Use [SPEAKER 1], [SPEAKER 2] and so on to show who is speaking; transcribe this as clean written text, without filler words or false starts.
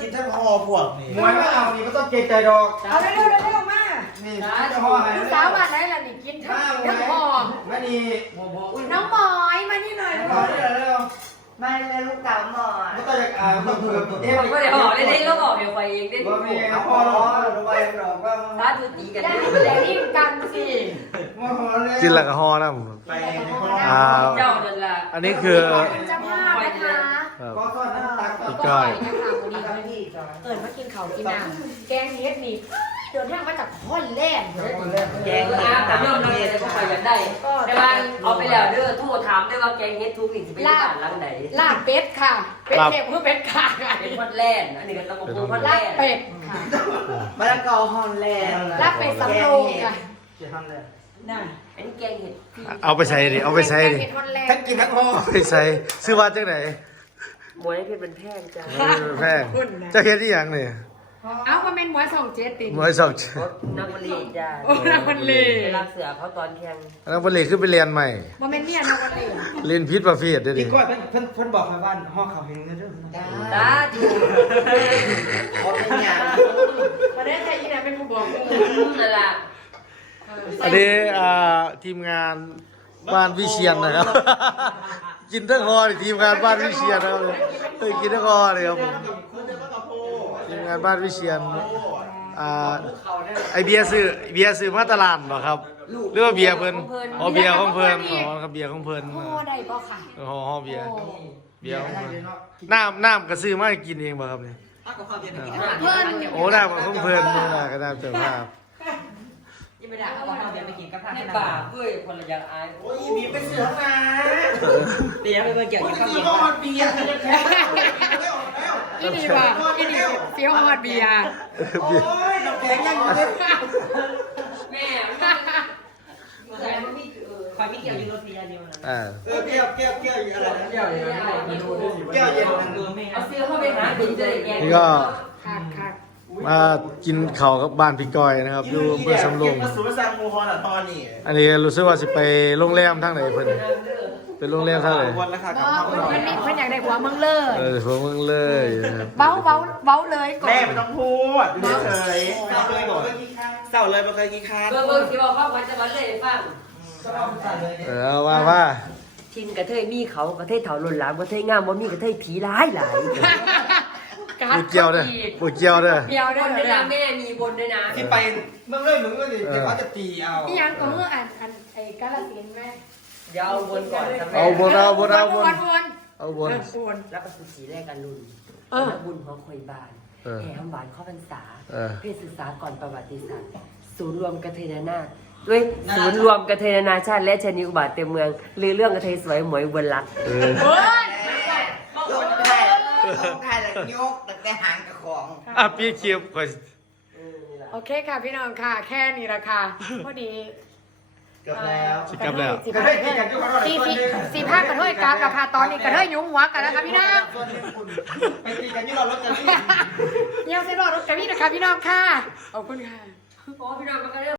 [SPEAKER 1] กินทั้งห่อพวกนี่
[SPEAKER 2] มวยไม่เอานี่ก็ต้องเกรงใจดอก
[SPEAKER 3] เอาเร็วๆมา
[SPEAKER 2] นี่จะห่อให้
[SPEAKER 3] ลูกสาวมาไหนล่ะนี่กินทั้งห่อ
[SPEAKER 2] ไม่ดี
[SPEAKER 3] น้องหมอยมานี่หน่อย
[SPEAKER 2] ห่อนี่เร็ว
[SPEAKER 4] มาเลยลูกสาวหมอ
[SPEAKER 2] ไม่ต้องอยากต้องเพิ่ม
[SPEAKER 4] เดี๋ยวก็เดี๋ยวบอกได้แล้วบอกเดี๋ยวไปเองได้
[SPEAKER 2] ว่ามีเอาห่อร้อนระบายดอกว่า
[SPEAKER 4] ถ้าดูตีกัน
[SPEAKER 3] ได้
[SPEAKER 4] ได้
[SPEAKER 3] อย่ารีบกันสิ
[SPEAKER 2] ว่าห่อเลย
[SPEAKER 5] กินแล้วก็ฮอนะ
[SPEAKER 1] ไปในคน
[SPEAKER 4] เจ้านั่นแหละ
[SPEAKER 5] อันนี้คือ
[SPEAKER 3] เป็นเจ้าภาพนะคะ
[SPEAKER 2] ก็ทอดน้ำตัก
[SPEAKER 5] พี่ก้อย
[SPEAKER 3] นะคะวันนี้เกิดมากินข้าวกินน้ำแกงเฮ็ดนี่เดินทางมาจากฮอลแลนด์
[SPEAKER 4] แกงเห็ดเริ่มเลยก็ไปกันได้แต่ว่าเอาไปแล้วเด้อโทรถามได้ว่าแกงเห็ดทุกสิ่งจะเป็นบ้านหลังไหน
[SPEAKER 3] ลาบเป็ดค่ะเป็ดเทพคือเป็ดขาไก่
[SPEAKER 4] เป็นพัดแล่นอันนี้ก็ต้องพูดพัด
[SPEAKER 3] ลา
[SPEAKER 4] แล่
[SPEAKER 3] บ
[SPEAKER 4] น
[SPEAKER 3] เป็ดค่ะ
[SPEAKER 1] มะละกอฮอลแลนด์
[SPEAKER 3] ลาบเป็ดสำโรงค่ะ
[SPEAKER 2] จะทำเลย
[SPEAKER 3] น่ะ
[SPEAKER 4] อันนี้แกงเห็ด
[SPEAKER 5] เอาไปใส่ดิเอาไปใส่ดิ
[SPEAKER 3] แกงเฮ็ดฮอลแลน
[SPEAKER 1] ทั้ง
[SPEAKER 3] ด์
[SPEAKER 1] กินทั้งห่อ
[SPEAKER 5] เอาไปใส่ซื้อว่าจังไหน
[SPEAKER 4] มวยเพชรเป็นแพงจ้า
[SPEAKER 5] แพงเจะเฮ็ดที่ยังเนี่ย
[SPEAKER 3] เอ้าว่าเป็นหมวยส่งเจ็ดติ
[SPEAKER 5] หมวยสอง
[SPEAKER 4] นักบอลลีจ้า
[SPEAKER 3] โอ้นักบอลลี
[SPEAKER 4] เวลาเสือเขาตอนแข่ง
[SPEAKER 5] อันนั้นบริขึ้นไปเรียนใหม่
[SPEAKER 3] ว่าเป็นเนี่ยนักบอลลี
[SPEAKER 5] เรียนพิษประเภทด้วยดิ
[SPEAKER 2] พี่ก้อยเพิ่นบอกให้บ้านห่อข้าวเฮงนะเด้อ
[SPEAKER 4] จ้าจู
[SPEAKER 1] เอาเป็นอย่าง
[SPEAKER 3] มาได้ใจอีน่ะเป็นผู้บอก
[SPEAKER 4] นั่นแหละ
[SPEAKER 5] อันนี้ทีมงานบ้านวิเชียนนะครับ กินทั้งฮอนี่ทีมงานบ้านวิเชียนนะครับกินทั้งฮอเลยครับผมทีมงานบ้านวิเชียนไอเบียร์ซื้อมาตลาดเหรอครับหรือว่าเบียร์เพิ่นอ๋อเบียร์ของเพิ่นอ๋อครับเบียร์ของเพิ่น
[SPEAKER 3] พ่อได้ป่ะค่ะ
[SPEAKER 5] ห่อเบียร์ของเพิ่นน้ำก็ซื้อมากินเองป่ะครับเนี่ย
[SPEAKER 3] เพิ่น
[SPEAKER 5] โอ้น้ำของเพิ่นนี่นะก็น้ำเจ้าภาพ
[SPEAKER 4] ยังไม่ได้เอาเราเดี๋ยวไปกินกับข้าวในป่าเว้ยคนละอย่างอาย
[SPEAKER 1] โอ้ยมีเป็นเสือมา
[SPEAKER 4] เดี๋ยวไปเกี่ยวกับข้าว
[SPEAKER 1] ที่
[SPEAKER 4] เย็น
[SPEAKER 1] ห่อเบียร์แล้ว
[SPEAKER 3] อีนี่ว่ะอีนี่เฟี้ยวฮอดเบียร์
[SPEAKER 1] โอ้ยน้ำแข็งยังอยู่เลย
[SPEAKER 4] แม่คอยไม่เกี่ยวยูโรเปียเดียวนะ
[SPEAKER 1] แก้วอะไรนะ
[SPEAKER 2] เกี่ยวอย่างนี้
[SPEAKER 1] แก้วเย็นนั่น
[SPEAKER 4] เอาซื้อเข้าไปหาถึงจะแก
[SPEAKER 5] นี่ก็
[SPEAKER 3] ค่ะค่ะ
[SPEAKER 5] มากินข้าวกับบ้านพี่ก้อยนะครับอยู่อำเพื่อสำโรง
[SPEAKER 1] กระสุนสังมูฮอนอ่ะตอนนี้
[SPEAKER 5] อันนี้รู้สึกว่าสิไปโรงแรมทางไหนเพิ่นเป็นโรงแรมทางไหน
[SPEAKER 1] วันละค่ะ
[SPEAKER 3] บ่เพิ่นมีเพิ่นอยากได้หัวเมืองเลย
[SPEAKER 5] หัวเมืองเลยนะครับ
[SPEAKER 3] เว้าเลยก่อน
[SPEAKER 1] แม่ไม่ต้องพูดดูเฉยเศร้าเลยบอกเศร้าเลยไม่เคยกินข้าว
[SPEAKER 4] เบิ่งที่บอกว่าวันจะมาเลยฟัง
[SPEAKER 5] เอาว่า
[SPEAKER 4] ทินกระเทยมีเขากระเทยเถาหล่นหลามกระเทยงามบ่มีกระเทยผีร้ายหลาย
[SPEAKER 5] ปูเกียวเด้อปูเกียวเด้อ
[SPEAKER 3] เดียว
[SPEAKER 4] บ
[SPEAKER 3] เด้อน
[SPEAKER 4] ด้วยนะแม่มีบนด้วยนะ
[SPEAKER 2] ที่ไปเมืองเลยมึงก็เดี๋ยวเขาจะตีเอา
[SPEAKER 3] อีหยังก็คืออันไอ้กาลสินธุ์แม่
[SPEAKER 4] เดี๋ยวเอาบนก่อนนะแม่
[SPEAKER 5] เอาบน
[SPEAKER 3] วน
[SPEAKER 5] เอาบน
[SPEAKER 3] วน
[SPEAKER 4] แล้วก็สุสีแรกกันลุนบุญของคอยบานแห่หวานข้อพรรษาเพศศึกษาก่อนประวัติศาสตร์ศูนย์รวมกระเทยนานาด้วยศูนย์รวมกระเทยนานาชาติและชนิอุบาทเต็มเมืองลือเรื่องกระเทยสวยหมวยบนรัก
[SPEAKER 3] เฮ้ย
[SPEAKER 1] ยกไทยแล้วยกแต่หางกับของ
[SPEAKER 5] พี่เคียวก่อน
[SPEAKER 3] โอเคค่ะพี่น้องค่ะ แค่นี้ละค่ะพอดี
[SPEAKER 1] เกือบแล้ว
[SPEAKER 5] สิกลับแล้ว
[SPEAKER 3] สี่ภาคกระเทยกราบราคาตอนนี้กระเทยยุ้งหัวกันแล้วค่ะพี่น้อง
[SPEAKER 2] ไปตีกันที่เรารถกันที่
[SPEAKER 3] เยี่ยมเส้นรอดรถกับพี่นะคะพี่น้องค่ะขอบคุณค่ะ
[SPEAKER 4] โอ้พี่น้องมันก็เรื่อง